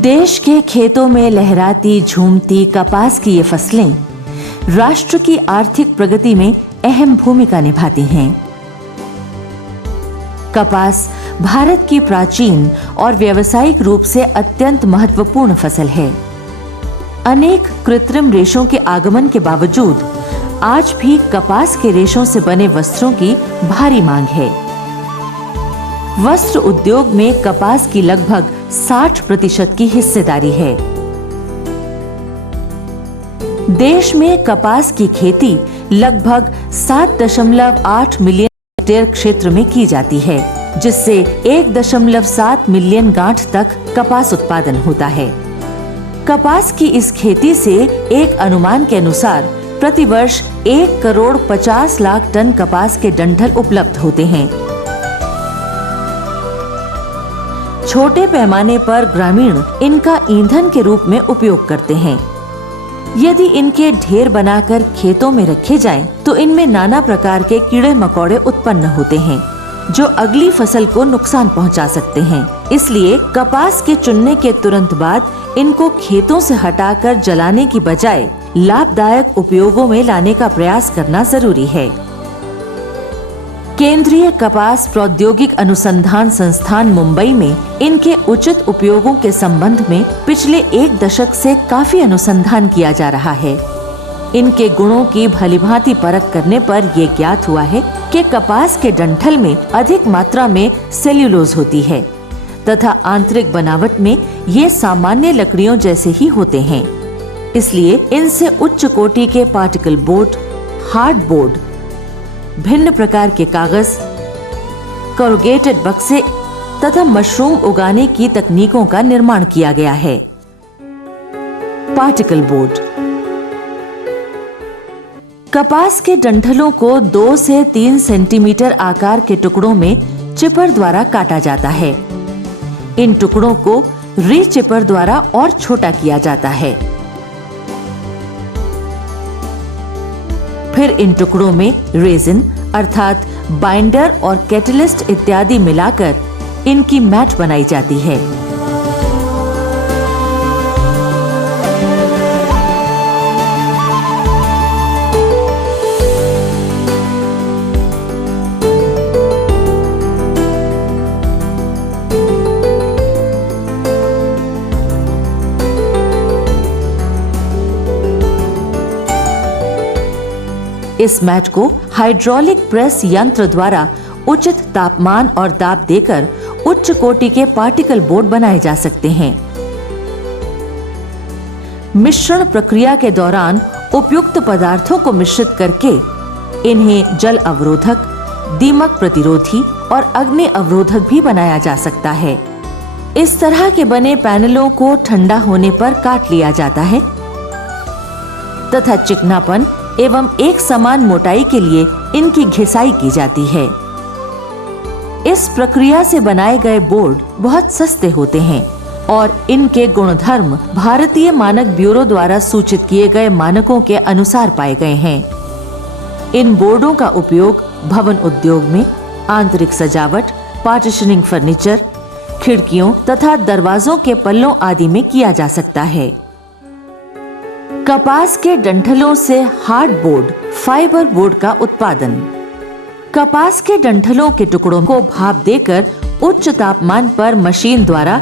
देश के खेतों में लहराती झूमती कपास की ये फसलें राष्ट्र की आर्थिक प्रगति में अहम भूमिका निभाती हैं। कपास भारत की प्राचीन और व्यावसायिक रूप से अत्यंत महत्वपूर्ण फसल है। अनेक कृत्रिम रेशों के आगमन के बावजूद आज भी कपास के रेशों से बने वस्त्रों की भारी मांग है। वस्त्र उद्योग में कपास की लगभग 60% की हिस्सेदारी है। देश में कपास की खेती लगभग 7.8 मिलियन हेक्टेयर क्षेत्र में की जाती है, जिससे 1.7 मिलियन गांठ तक कपास उत्पादन होता है। कपास की इस खेती से एक अनुमान के अनुसार प्रतिवर्ष 1,50,00,000 टन कपास के डंठल उपलब्ध होते हैं। छोटे पैमाने पर ग्रामीण इनका ईंधन के रूप में उपयोग करते हैं। यदि इनके ढेर बनाकर खेतों में रखे जाएं, तो इनमें नाना प्रकार के कीड़े मकोड़े उत्पन्न होते हैं, जो अगली फसल को नुकसान पहुंचा सकते हैं। इसलिए कपास के चुनने के तुरंत बाद इनको खेतों से हटाकर जलाने की बजाय लाभदायक उपयोगों में लाने का प्रयास करना जरूरी है। केंद्रीय कपास प्रौद्योगिक अनुसंधान संस्थान मुंबई में इनके उचित उपयोगों के संबंध में पिछले 1 दशक से काफी अनुसंधान किया जा रहा है। इनके गुणों की भलीभांति परख करने पर ये ज्ञात हुआ है कि कपास के डंठल में अधिक मात्रा में सेल्यूलोज होती है तथा आंतरिक बनावट में ये सामान्य लकड़ियों जैसे ही होते हैं। इसलिए इनसे उच्च कोटि के पार्टिकल बोर्ड, हार्ड बोर्ड, भिन्न प्रकार के कागज, कोरुगेटेड बक्से तथा मशरूम उगाने की तकनीकों का निर्माण किया गया है। पार्टिकल बोर्ड कपास के डंठलों को 2 से 3 सेंटीमीटर आकार के टुकड़ों में चिपर द्वारा काटा जाता है। इन टुकड़ों को री-चिपर द्वारा और छोटा किया जाता है। फिर इन टुकड़ों में रेजिन अर्थात बाइंडर और कैटलिस्ट इत्यादि मिलाकर इनकी मैट बनाई जाती है। इस मैट को हाइड्रोलिक प्रेस यंत्र द्वारा उचित तापमान और दाब देकर उच्च कोटि के पार्टिकल बोर्ड बनाए जा सकते हैं। मिश्रण प्रक्रिया के दौरान उपयुक्त पदार्थों को मिश्रित करके इन्हें जल अवरोधक, दीमक प्रतिरोधी और अग्नि अवरोधक भी बनाया जा सकता है। इस तरह के बने पैनलों को ठंडा होने पर काट लिया जाता है तथा चिकनापन एवं एक समान मोटाई के लिए इनकी घिसाई की जाती है। इस प्रक्रिया से बनाए गए बोर्ड बहुत सस्ते होते हैं और इनके गुणधर्म भारतीय मानक ब्यूरो द्वारा सूचित किए गए मानकों के अनुसार पाए गए हैं। इन बोर्डों का उपयोग भवन उद्योग में आंतरिक सजावट, पार्टीशनिंग फर्नीचर, खिड़कियों तथा दरवाजों के पल्लों आदि में किया जा सकता है। कपास के डंठलों से हार्ड बोर्ड, फाइबर बोर्ड का उत्पादन। कपास के डंठलों के टुकड़ों को भाप देकर उच्च तापमान पर मशीन द्वारा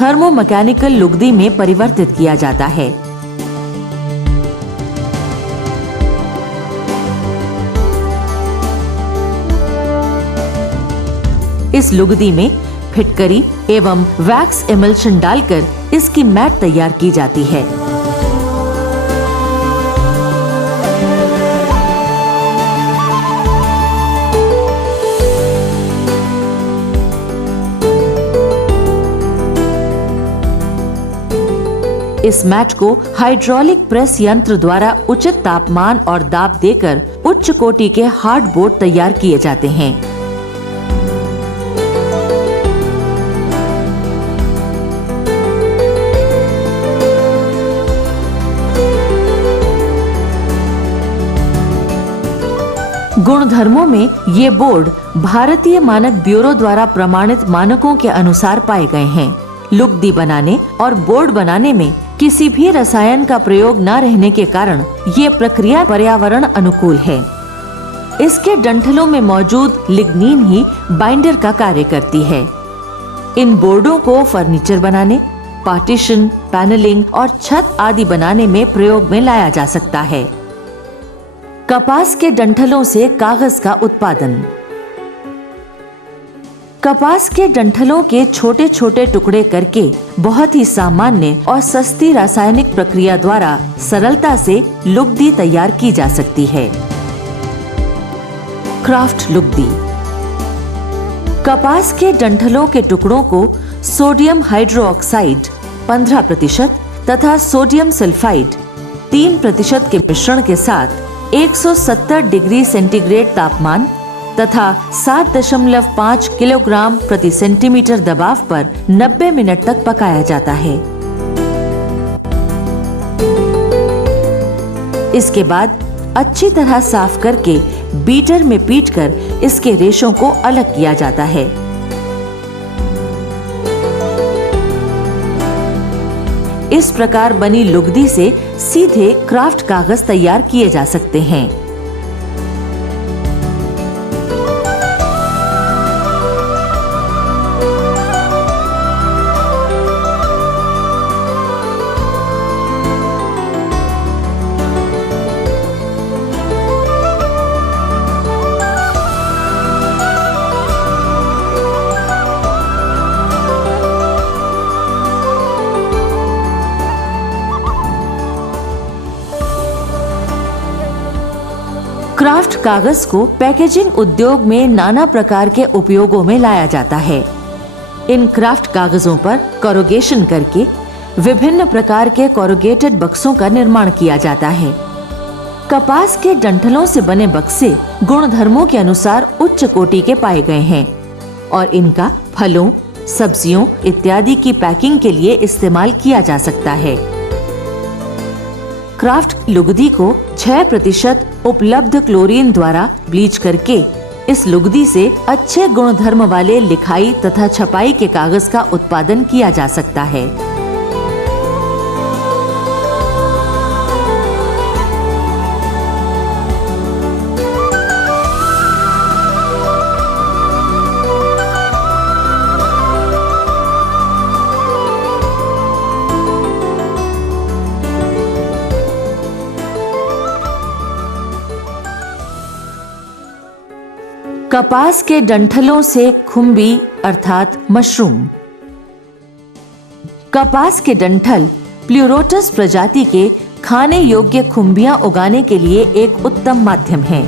थर्मोमैकेनिकल लुगदी में परिवर्तित किया जाता है। इस लुगदी में फिटकरी एवं वैक्स एमल्शन डालकर इसकी मैट तैयार की जाती है। इस मैट को हाइड्रोलिक प्रेस यंत्र द्वारा उचित तापमान और दाब देकर उच्च कोटि के हार्ड बोर्ड तैयार किए जाते हैं। गुणधर्मों में ये बोर्ड भारतीय मानक ब्यूरो द्वारा प्रमाणित मानकों के अनुसार पाए गए हैं। लुगदी बनाने और बोर्ड बनाने में किसी भी रसायन का प्रयोग न रहने के कारण ये प्रक्रिया पर्यावरण अनुकूल है। इसके डंठलों में मौजूद लिग्नीन ही बाइंडर का कार्य करती है। इन बोर्डों को फर्नीचर बनाने, पार्टीशन, पैनलिंग और छत आदि बनाने में प्रयोग में लाया जा सकता है। कपास के डंठलों से कागज का उत्पादन। कपास के डंठलों के छोटे छोटे टुकड़े करके बहुत ही सामान्य और सस्ती रासायनिक प्रक्रिया द्वारा सरलता से लुगदी तैयार की जा सकती है। क्राफ्ट लुगदी। कपास के डंठलों के टुकड़ों को सोडियम हाइड्रोक्साइड 15% तथा सोडियम सल्फाइड 3% के मिश्रण के साथ 170 डिग्री सेंटीग्रेड तापमान तथा 7.5 किलोग्राम प्रति सेंटीमीटर दबाव पर 90 मिनट तक पकाया जाता है। इसके बाद अच्छी तरह साफ करके बीटर में पीटकर इसके रेशों को अलग किया जाता है। इस प्रकार बनी लुगदी से सीधे क्राफ्ट कागज तैयार किए जा सकते हैं। क्राफ्ट कागज को पैकेजिंग उद्योग में नाना प्रकार के उपयोगों में लाया जाता है। इन क्राफ्ट कागजों पर कोरुगेशन करके विभिन्न प्रकार के कोरुगेटेड बक्सों का निर्माण किया जाता है। कपास के डंठलों से बने बक्से गुणधर्मों के अनुसार उच्च कोटि के पाए गए हैं और इनका फलों, सब्जियों इत्यादि की पैकिंग के लिए इस्तेमाल किया जा सकता है। क्राफ्ट लुगदी को 6% उपलब्ध क्लोरीन द्वारा ब्लीच करके इस लुगदी से अच्छे गुणधर्म वाले लिखाई तथा छपाई के कागज का उत्पादन किया जा सकता है। कपास के डंठलों से खुम्बी अर्थात मशरूम। कपास के डंठल प्लूरोटस प्रजाति के खाने योग्य खुम्बियां उगाने के लिए एक उत्तम माध्यम है।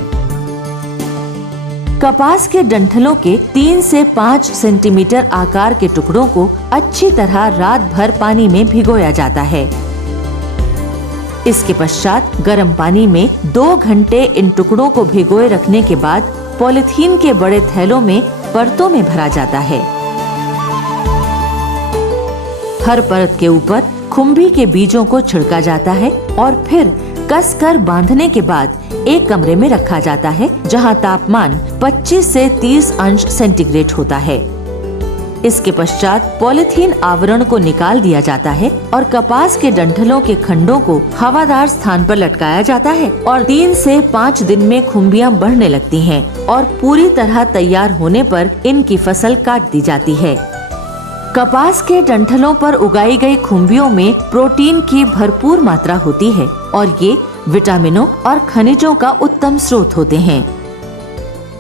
कपास के डंठलों के 3 से 5 सेंटीमीटर आकार के टुकड़ों को अच्छी तरह रात भर पानी में भिगोया जाता है। इसके पश्चात गर्म पानी में 2 घंटे इन टुकड़ों को भिगोए रखने के बाद पॉलिथीन के बड़े थैलों में परतों में भरा जाता है। हर परत के ऊपर खुम्भी के बीजों को छिड़का जाता है और फिर कसकर बांधने के बाद एक कमरे में रखा जाता है जहां तापमान 25 से 30 अंश सेंटीग्रेड होता है। इसके पश्चात पॉलिथीन आवरण को निकाल दिया जाता है और कपास के डंठलों के खंडों को हवादार स्थान पर लटकाया जाता है और 3 से 5 दिन में खुम्बियां बढ़ने लगती हैं और पूरी तरह तैयार होने पर इनकी फसल काट दी जाती है। कपास के डंठलों पर उगाई गई खुम्बियों में प्रोटीन की भरपूर मात्रा होती है और ये विटामिनों और खनिजों का उत्तम स्रोत होते हैं।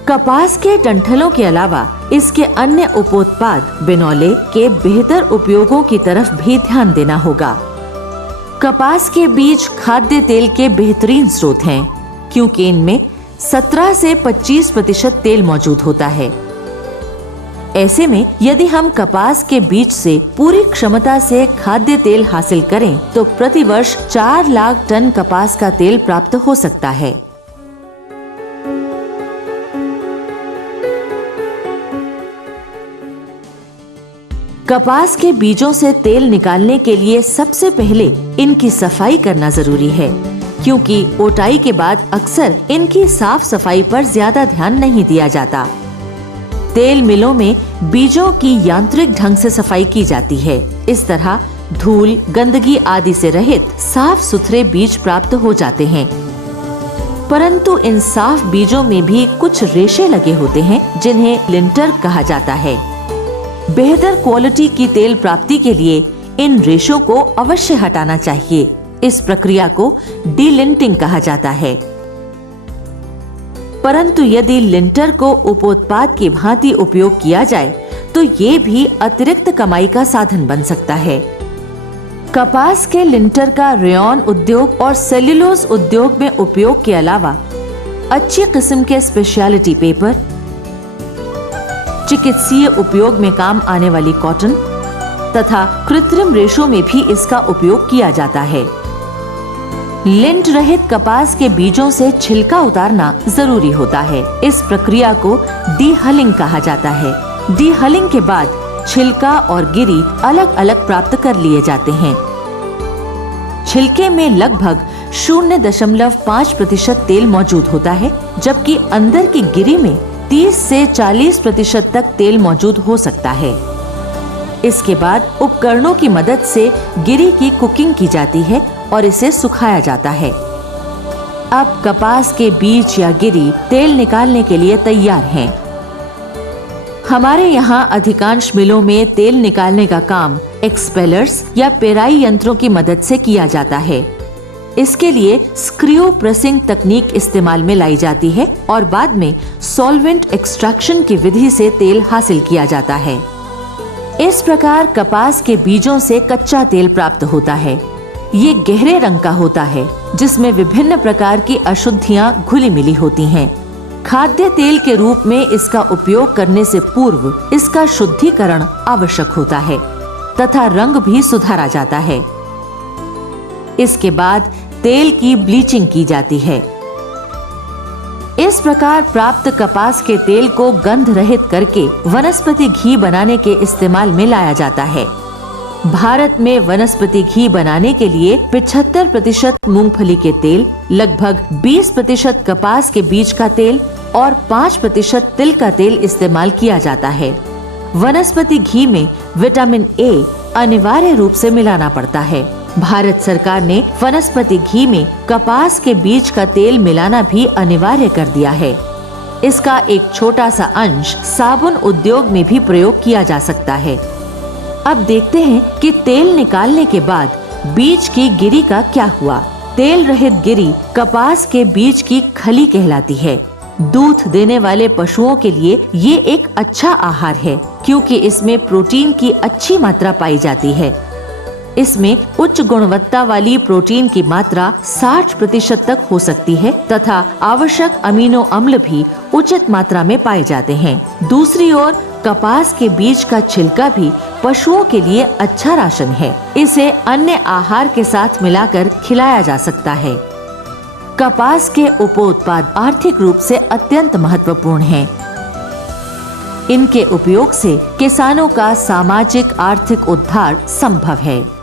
कपास के डंठलों के अलावा इसके अन्य उपोत्पाद बिनौले के बेहतर उपयोगों की तरफ भी ध्यान देना होगा। कपास के बीज खाद्य तेल के बेहतरीन स्रोत हैं, क्योंकि इनमें 17 से 25% तेल मौजूद होता है। ऐसे में यदि हम कपास के बीज से पूरी क्षमता से खाद्य तेल हासिल करें तो प्रतिवर्ष 4 लाख टन कपास का तेल प्राप्त हो सकता है। कपास के बीजों से तेल निकालने के लिए सबसे पहले इनकी सफाई करना जरूरी है, क्योंकि ओटाई के बाद अक्सर इनकी साफ सफाई पर ज्यादा ध्यान नहीं दिया जाता। तेल मिलों में बीजों की यांत्रिक ढंग से सफाई की जाती है। इस तरह धूल, गंदगी आदि से रहित साफ सुथरे बीज प्राप्त हो जाते हैं। परंतु इन साफ बीजों में भी कुछ रेशे लगे होते हैं जिन्हें लिंटर कहा जाता है। बेहतर क्वालिटी की तेल प्राप्ति के लिए इन रेशों को अवश्य हटाना चाहिए। इस प्रक्रिया को डीलिंटिंग कहा जाता है। परंतु यदि लिंटर को उपोत्पाद की भांति उपयोग किया जाए तो ये भी अतिरिक्त कमाई का साधन बन सकता है। कपास के लिंटर का रेयॉन उद्योग और सेल्यूलोज उद्योग में उपयोग के अलावा अच्छी किस्म के स्पेशलिटी पेपर, चिकित्सीय उपयोग में काम आने वाली कॉटन तथा कृत्रिम रेशों में भी इसका उपयोग किया जाता है। लिंट रहित कपास के बीजों से छिलका उतारना जरूरी होता है। इस प्रक्रिया को डीहलिंग कहा जाता है। डीहलिंग के बाद छिलका और गिरी अलग अलग प्राप्त कर लिए जाते हैं। छिलके में लगभग 0.5% तेल मौजूद होता है, जबकि अंदर की गिरी में 30 से 40% तक तेल मौजूद हो सकता है। इसके बाद उपकरणों की मदद से गिरी की कुकिंग की जाती है और इसे सुखाया जाता है। अब कपास के बीज या गिरी तेल निकालने के लिए तैयार हैं। हमारे यहाँ अधिकांश मिलों में तेल निकालने का काम एक्सपेलर्स या पेराई यंत्रों की मदद से किया जाता है। इसके लिए स्क्रू प्रेसिंग तकनीक इस्तेमाल में लाई जाती है और बाद में सॉल्वेंट एक्सट्रैक्शन की विधि से तेल हासिल किया जाता है। इस प्रकार कपास के बीजों से कच्चा तेल प्राप्त होता है। ये गहरे रंग का होता है, जिसमें विभिन्न प्रकार की अशुद्धियां घुली मिली होती हैं। खाद्य तेल के रूप में इसका उपयोग करने से पूर्व इसका शुद्धिकरण आवश्यक होता है तथा रंग भी सुधारा जाता है। इसके बाद तेल की ब्लीचिंग की जाती है। इस प्रकार प्राप्त कपास के तेल को गंध रहित करके वनस्पति घी बनाने के इस्तेमाल में लाया जाता है। भारत में वनस्पति घी बनाने के लिए 75% मूंगफली के तेल, लगभग 20% कपास के बीज का तेल और 5% तिल का तेल इस्तेमाल किया जाता है। वनस्पति घी में विटामिन ए अनिवार्य रूप से मिलाना पड़ता है। भारत सरकार ने वनस्पति घी में कपास के बीज का तेल मिलाना भी अनिवार्य कर दिया है। इसका एक छोटा सा अंश साबुन उद्योग में भी प्रयोग किया जा सकता है। अब देखते हैं कि तेल निकालने के बाद बीज की गिरी का क्या हुआ। तेल रहित गिरी कपास के बीज की खली कहलाती है। दूध देने वाले पशुओं के लिए ये एक अच्छा आहार है, क्योंकि इसमें प्रोटीन की अच्छी मात्रा पाई जाती है। इसमें उच्च गुणवत्ता वाली प्रोटीन की मात्रा 60% तक हो सकती है तथा आवश्यक अमीनो अम्ल भी उचित मात्रा में पाए जाते हैं। दूसरी ओर कपास के बीज का छिलका भी पशुओं के लिए अच्छा राशन है। इसे अन्य आहार के साथ मिलाकर खिलाया जा सकता है। कपास के उपोत्पाद आर्थिक रूप से अत्यंत महत्वपूर्ण हैं। इनके उपयोग से किसानों का सामाजिक आर्थिक उद्धार संभव है।